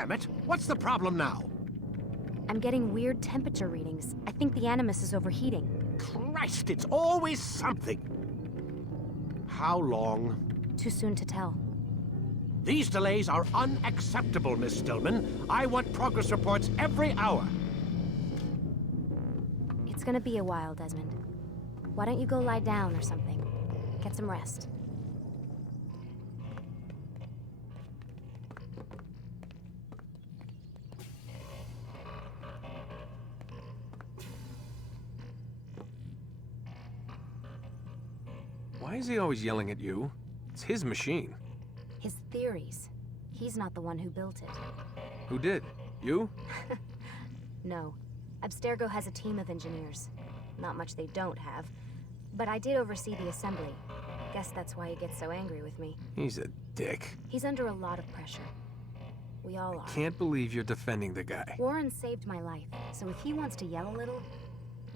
damn it! What's the problem now? I'm getting weird temperature readings. I think the Animus is overheating. Christ, it's always something! How long? Too soon to tell. These delays are unacceptable, Miss Stillman. I want progress reports every hour. It's gonna be a while, Desmond. Why don't you go lie down or something? Get some rest. Why is he always yelling at you? It's his machine. His theories. He's not the one who built it. Who did? You? No. Abstergo has a team of engineers. Not much they don't have. But I did oversee the assembly. Guess that's why he gets so angry with me. He's a dick. He's under a lot of pressure. We all are. Can't believe you're defending the guy. Warren saved my life, so if he wants to yell a little,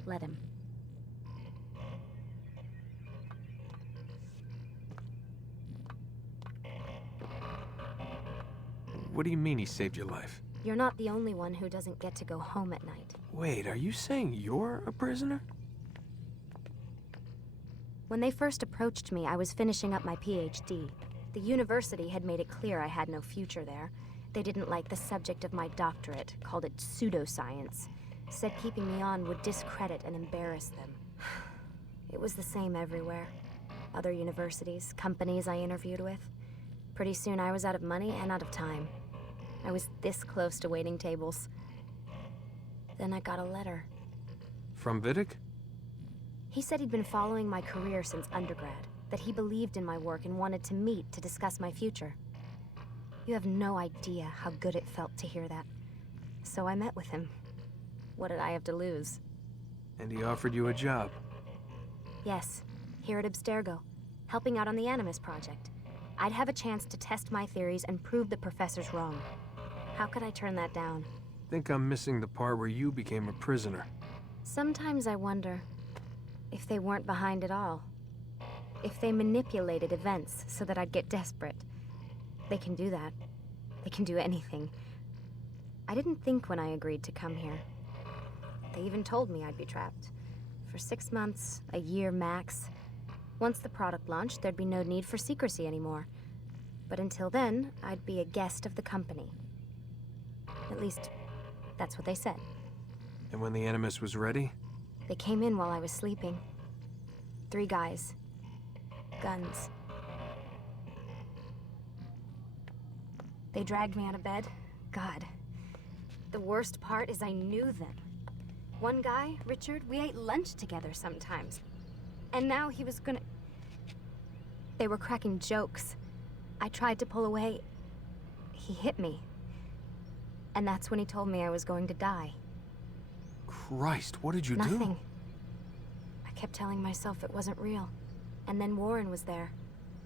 let him. What do you mean he saved your life? You're not the only one who doesn't get to go home at night. Wait, are you saying you're a prisoner? When they first approached me, I was finishing up my PhD. The university had made it clear I had no future there. They didn't like the subject of my doctorate, called it pseudoscience. Said keeping me on would discredit and embarrass them. It was the same everywhere. Other universities, companies I interviewed with. Pretty soon I was out of money and out of time. I was this close to waiting tables. Then I got a letter. From Vidic? He said he'd been following my career since undergrad, that he believed in my work and wanted to meet to discuss my future. You have no idea how good it felt to hear that. So I met with him. What did I have to lose? And he offered you a job. Yes, here at Abstergo, helping out on the Animus project. I'd have a chance to test my theories and prove the professors wrong. How could I turn that down? Think I'm missing the part where you became a prisoner. Sometimes I wonder if they weren't behind it all. If they manipulated events so that I'd get desperate. They can do that. They can do anything. I didn't think when I agreed to come here. They even told me I'd be trapped. For 6 months, a year max. Once the product launched, there'd be no need for secrecy anymore. But until then, I'd be a guest of the company. At least, that's what they said. And when the Animus was ready? They came in while I was sleeping. 3 guys. Guns. They dragged me out of bed. God. The worst part is I knew them. One guy, Richard, we ate lunch together sometimes. And now he was gonna... They were cracking jokes. I tried to pull away. He hit me. And that's when he told me I was going to die. Christ, what did you do? Nothing. I kept telling myself it wasn't real. And then Warren was there,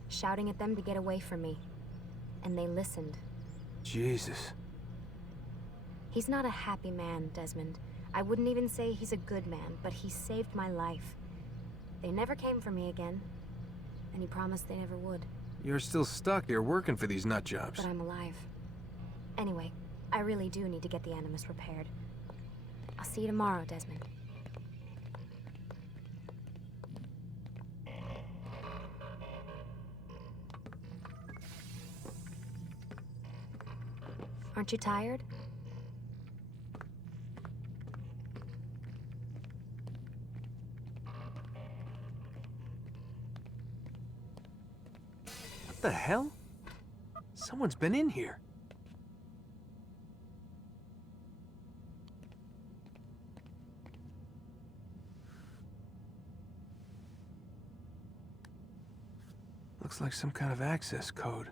shouting at them to get away from me. And they listened. Jesus. He's not a happy man, Desmond. I wouldn't even say he's a good man, but he saved my life. They never came for me again. And he promised they never would. You're still stuck here working for these nut jobs. But I'm alive. Anyway, I really do need to get the Animus repaired. I'll see you tomorrow, Desmond. Aren't you tired? What the hell? Someone's been in here. Looks like some kind of access code.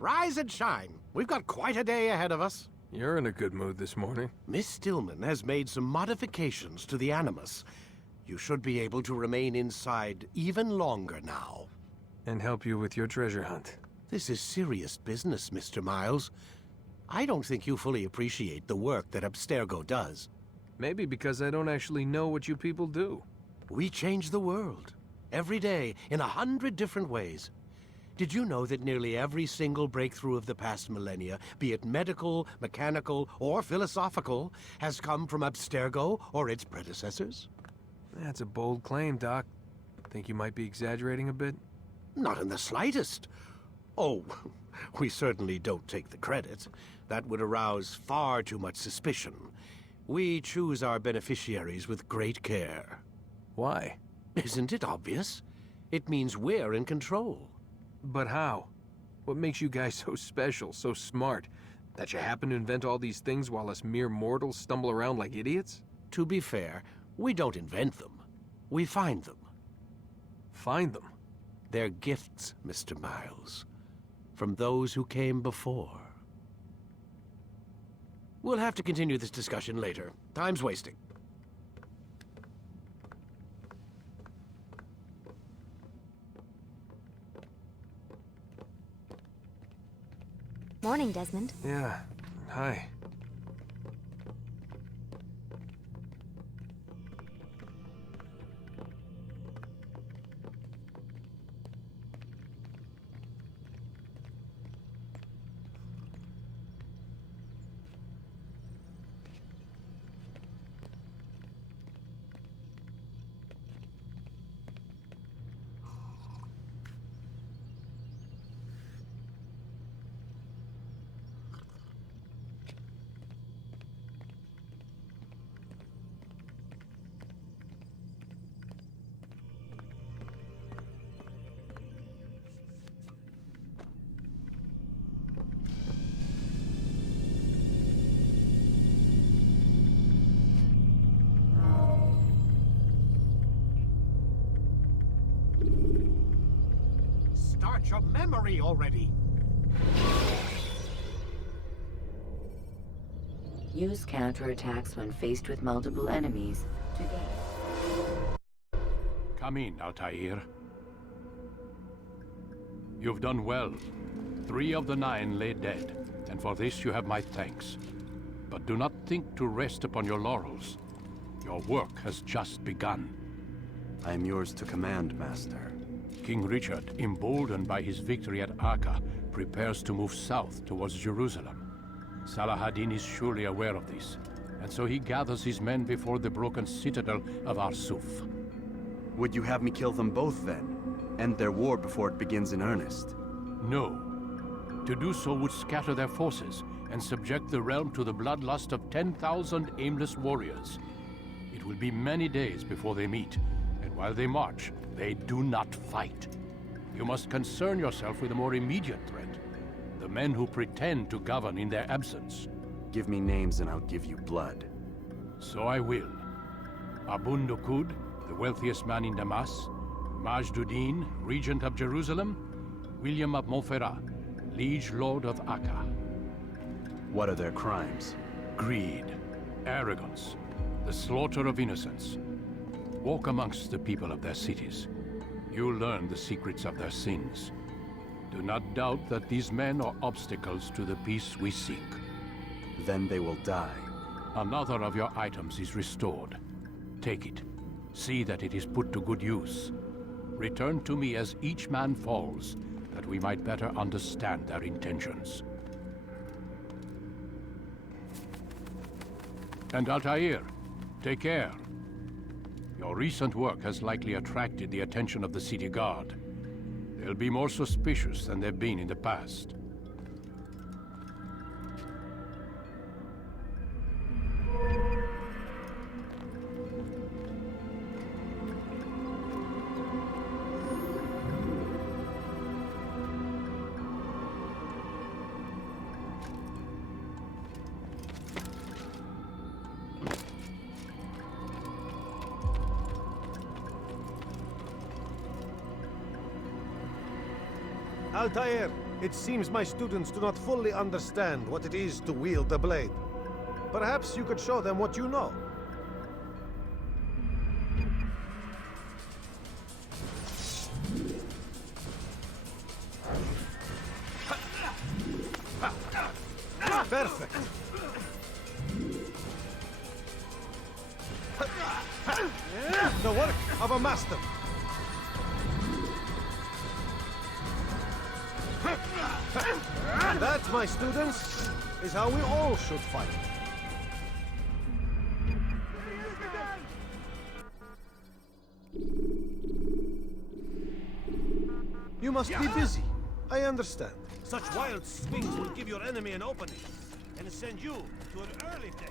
Rise and shine. We've got quite a day ahead of us. You're in a good mood this morning. Miss Stillman has made some modifications to the Animus. You should be able to remain inside even longer now. And help you with your treasure hunt. This is serious business, Mr. Miles. I don't think you fully appreciate the work that Abstergo does. Maybe because I don't actually know what you people do. We change the world. Every day, in 100 different ways. Did you know that nearly every single breakthrough of the past millennia, be it medical, mechanical, or philosophical, has come from Abstergo or its predecessors? That's a bold claim, Doc. Think you might be exaggerating a bit? Not in the slightest. Oh, we certainly don't take the credit. That would arouse far too much suspicion. We choose our beneficiaries with great care. Why? Isn't it obvious? It means we're in control. But how? What makes you guys so special, so smart? That you happen to invent all these things while us mere mortals stumble around like idiots? To be fair, we don't invent them. We find them. Find them? They're gifts, Mr. Miles, from those who came before. We'll have to continue this discussion later. Time's wasting. Morning, Desmond. Yeah. Hi. Start your memory already! Use counterattacks when faced with multiple enemies to gain. Come in, Altair. You've done well. 3 of the 9 lay dead, and for this you have my thanks. But do not think to rest upon your laurels. Your work has just begun. I am yours to command, Master. King Richard, emboldened by his victory at Acre, prepares to move south towards Jerusalem. Salah-ad-Din is surely aware of this, and so he gathers his men before the broken citadel of Arsuf. Would you have me kill them both then? End their war before it begins in earnest? No. To do so would scatter their forces and subject the realm to the bloodlust of 10,000 aimless warriors. It will be many days before they meet, and while they march, they do not fight. You must concern yourself with a more immediate threat. The men who pretend to govern in their absence. Give me names and I'll give you blood. So I will. Abun Dukud, the wealthiest man in Damas. Majduddin, regent of Jerusalem. William of Montferrat, liege lord of Acre. What are their crimes? Greed, arrogance, the slaughter of innocents. Walk amongst the people of their cities. You'll learn the secrets of their sins. Do not doubt that these men are obstacles to the peace we seek. Then they will die. Another of your items is restored. Take it. See that it is put to good use. Return to me as each man falls, that we might better understand their intentions. And Altair, take care. Your recent work has likely attracted the attention of the city guard. They'll be more suspicious than they've been in the past. Altair, It seems my students do not fully understand what it is to wield the blade. Perhaps you could show them what you know. Perfect. The work of a master. That, my students, is how we all should fight. You must be busy. I understand. Such wild swings will give your enemy an opening and send you to an early death.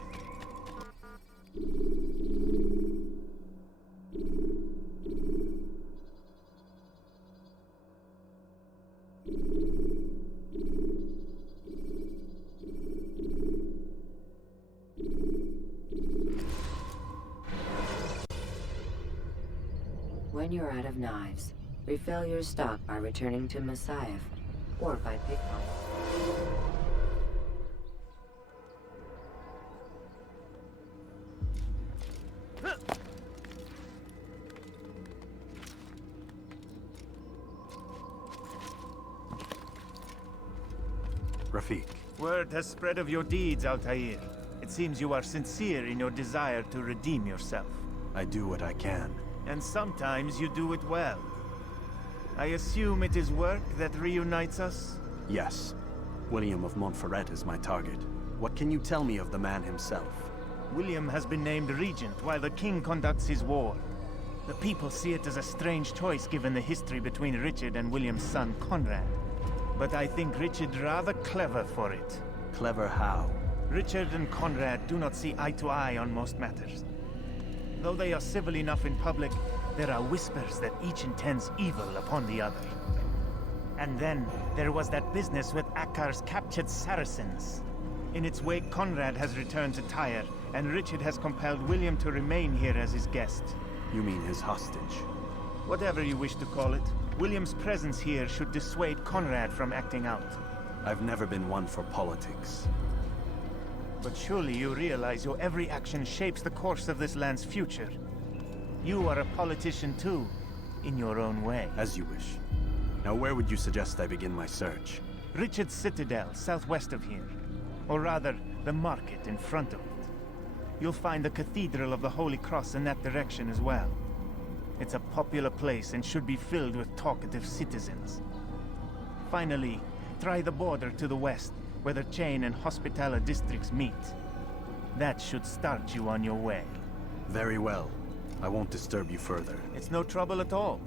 When you're out of knives, refill your stock by returning to Masyaf, or by pickpocket. Rafik, Word has spread of your deeds, Altair. It seems you are sincere in your desire to redeem yourself. I do what I can. And sometimes you do it well. I assume it is work that reunites us? Yes. William of Montferrat is my target. What can you tell me of the man himself? William has been named regent while the king conducts his war. The people see it as a strange choice given the history between Richard and William's son Conrad. But I think Richard rather clever for it. Clever how? Richard and Conrad do not see eye to eye on most matters. Though they are civil enough in public, there are whispers that each intends evil upon the other. And then there was that business with Akkar's captured Saracens. In its wake, Conrad has returned to Tyre, and Richard has compelled William to remain here as his guest. You mean his hostage? Whatever you wish to call it, William's presence here should dissuade Conrad from acting out. I've never been one for politics. But surely you realize your every action shapes the course of this land's future. You are a politician too, in your own way. As you wish. Now where would you suggest I begin my search? Richard's Citadel, southwest of here. Or rather, the market in front of it. You'll find the Cathedral of the Holy Cross in that direction as well. It's a popular place and should be filled with talkative citizens. Finally, try the border to the west, where the Chain and Hospitaller districts meet. That should start you on your way. Very well. I won't disturb you further. It's no trouble at all.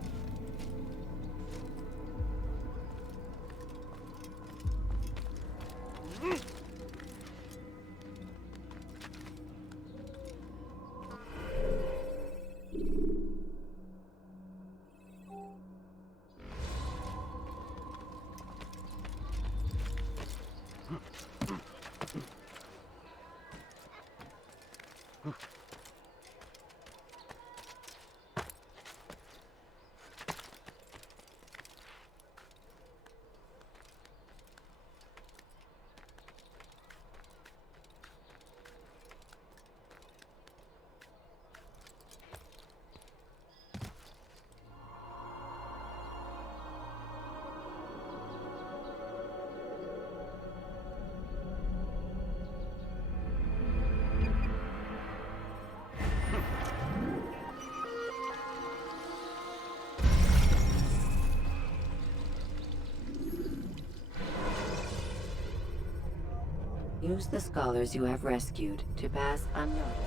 Use the scholars you have rescued to pass unnoticed.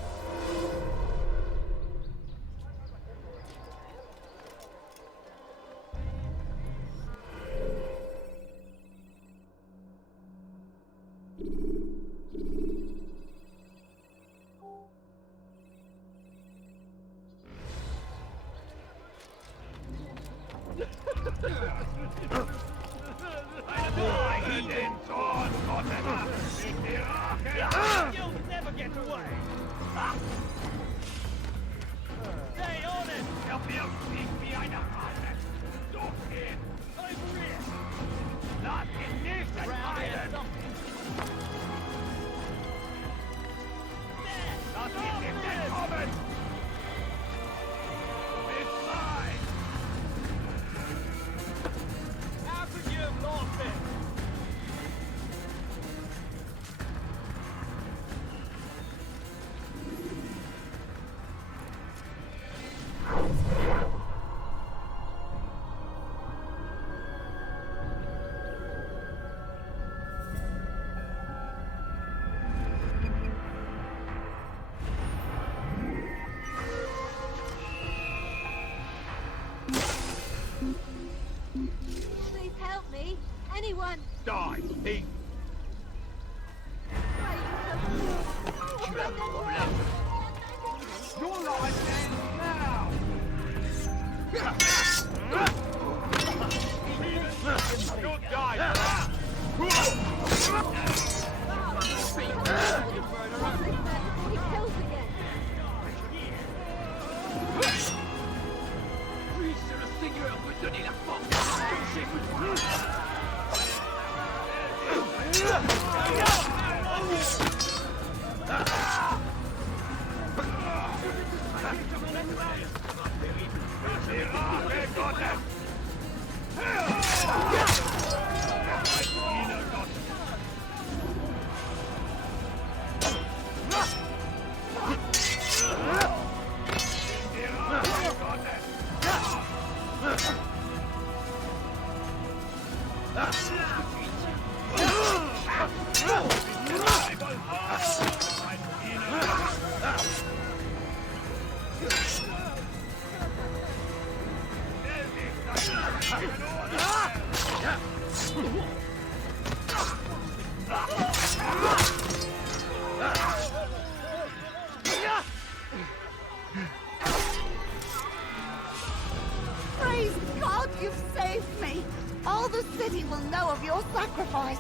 Not in Anyone! Die, thief! Your life ends now! You'll die! He kills again! Oui, c'est le Seigneur me donner la force! Praise God you've saved me! All the city will know of your sacrifice.